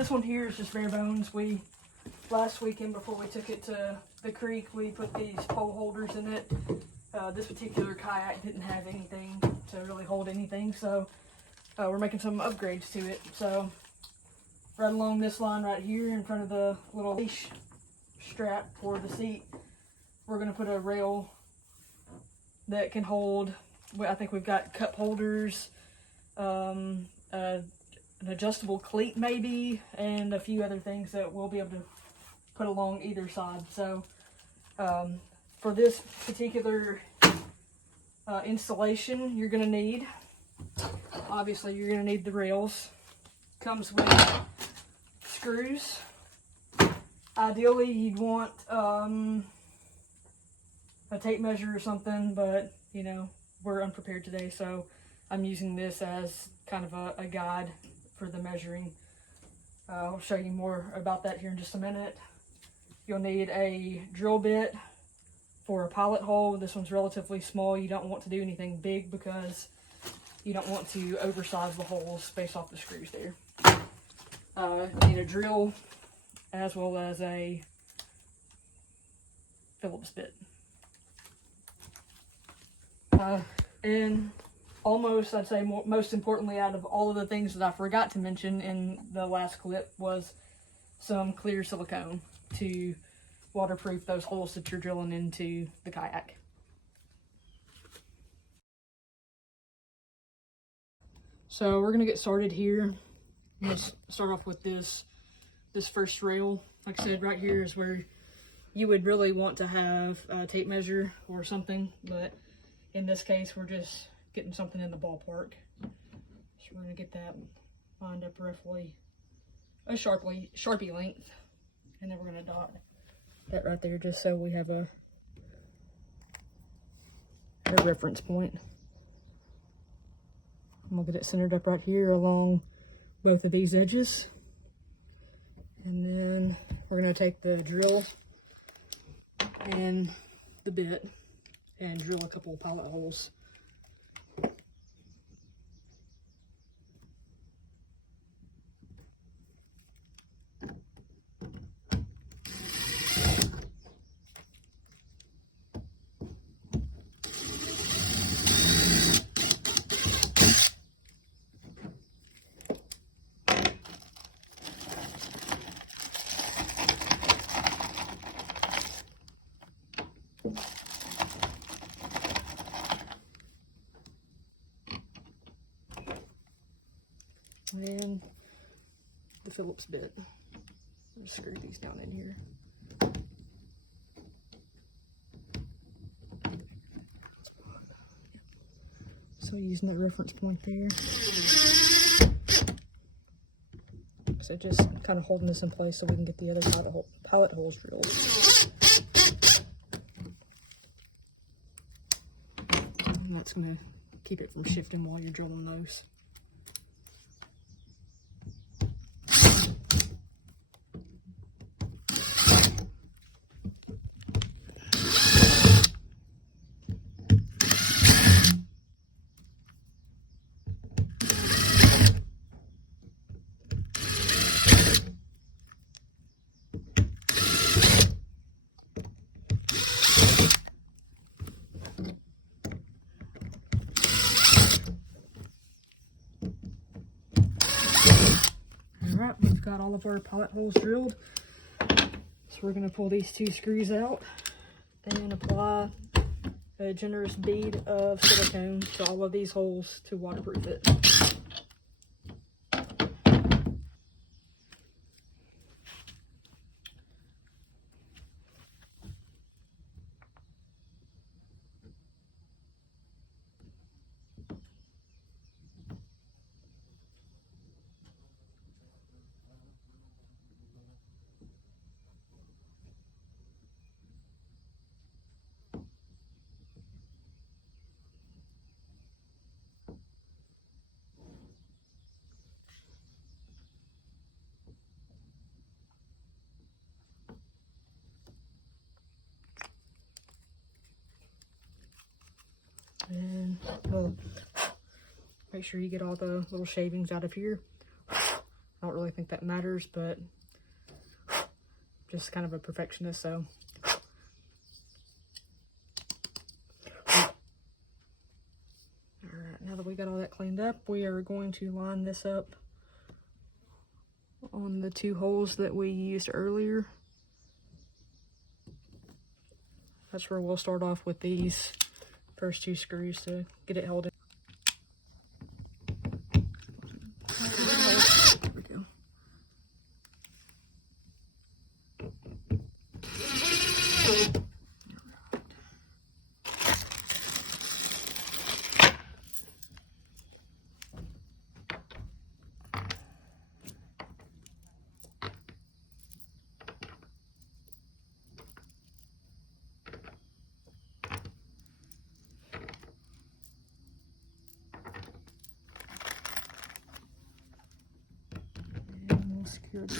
This one here is just bare bones. Last weekend before we took it to the creek, we put these pole holders in it. This particular kayak didn't have anything to really hold anything, so we're making some upgrades to it. So right along this line right here in front of the little leash strap for the seat, we're going to put a rail that can hold, I think we've got cup holders, an adjustable cleat maybe, and a few other things that we'll be able to put along either side. So for this particular installation, you're going to need, obviously you're going to need the rails. Comes with screws. Ideally you'd want a tape measure or something, but you know, we're unprepared today, so I'm using this as kind of a guide for the measuring. I'll show you more about that here in just a minute. You'll need a drill bit for a pilot hole. This one's relatively small. You don't want to do anything big because you don't want to oversize the holes based off the screws there. You need a drill as well as a Phillips bit. And almost, I'd say most importantly out of all of the things that I forgot to mention in the last clip was some clear silicone to waterproof those holes that you're drilling into the kayak. So we're gonna get started here. Let's start off with this first rail. Like I said, right here is where you would really want to have a tape measure or something, but in this case we're just getting something in the ballpark. So we're gonna get that lined up roughly a Sharpie length, and then we're gonna dot that right there just so we have a reference point. I'm gonna get it centered up right here along both of these edges. And then we're gonna take the drill and the bit and drill a couple of pilot holes. And the Phillips bit. Just screw these down in here. So using that reference point there. So just kind of holding this in place so we can get the other pilot holes drilled. And that's going to keep it from shifting while you're drilling those. Alright, we've got all of our pilot holes drilled. So we're going to pull these two screws out and apply a generous bead of silicone to all of these holes to waterproof it. And we'll make sure you get all the little shavings out of here. I don't really think that matters, but just kind of a perfectionist, so. Alright, now that we got all that cleaned up, we are going to line this up on the 2 holes that we used earlier. That's where we'll start off with these first 2 screws to get it held in. There we go. Secure it.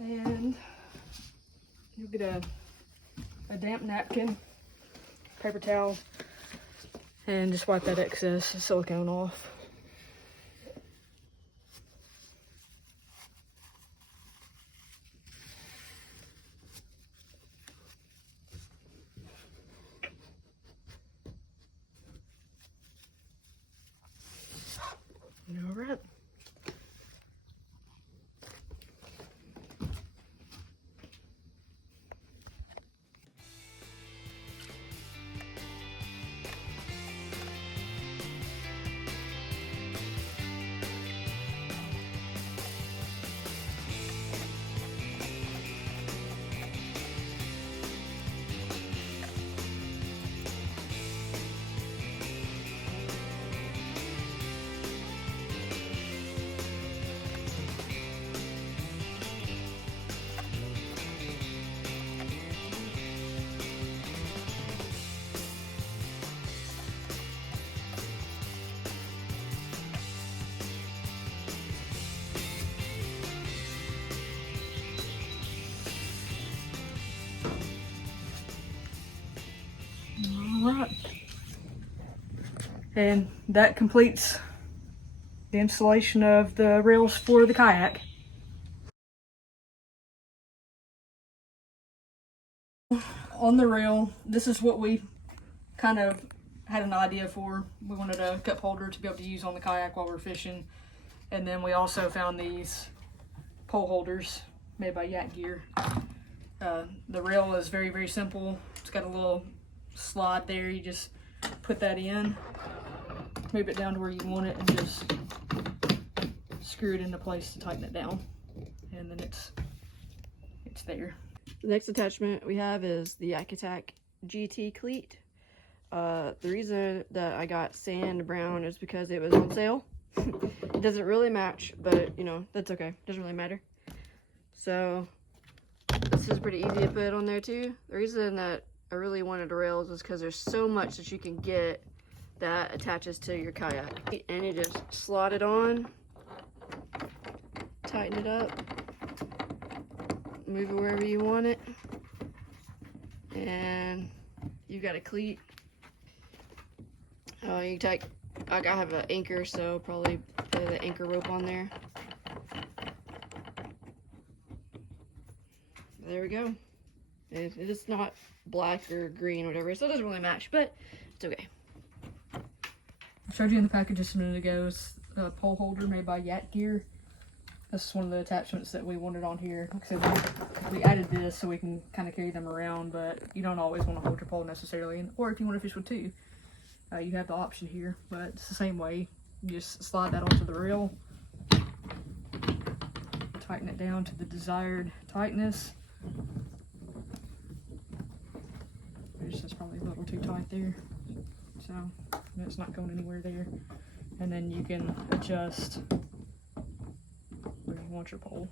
And you'll get a damp napkin, paper towel, and just wipe that excess silicone off. All right. Alright, and that completes the installation of the rails for the kayak. On the rail, this is what we kind of had an idea for. We wanted a cup holder to be able to use on the kayak while we're fishing, and then we also found these pole holders made by YakGear. The rail is very, very simple. It's got a little slide there. You just put that in, move it down to where you want it, and just screw it into place to tighten it down, and then it's there. The next attachment we have is the YakAttack GT Cleat. The reason that I got sand brown is because it was on sale. It doesn't really match, but you know, that's okay. Doesn't really matter. So this is pretty easy to put on there too. The reason that I really wanted rails is because there's so much that you can get that attaches to your kayak. And you just slot it on, tighten it up, move it wherever you want it, and you've got a cleat. You take, like I have an anchor, so probably put the anchor rope on there. There we go. It's not black or green or whatever, so it doesn't really match, but it's okay. I showed you in the package just a minute ago. It's a pole holder made by YakGear. This is one of the attachments that we wanted on here. Like I said, we added this so we can kind of carry them around, but you don't always want to hold your pole necessarily. Or if you want to fish with two, you have the option here, but it's the same way. You just slide that onto the reel, tighten it down to the desired tightness, little too tight there. So it's not going anywhere there. And then you can adjust where you want your pole.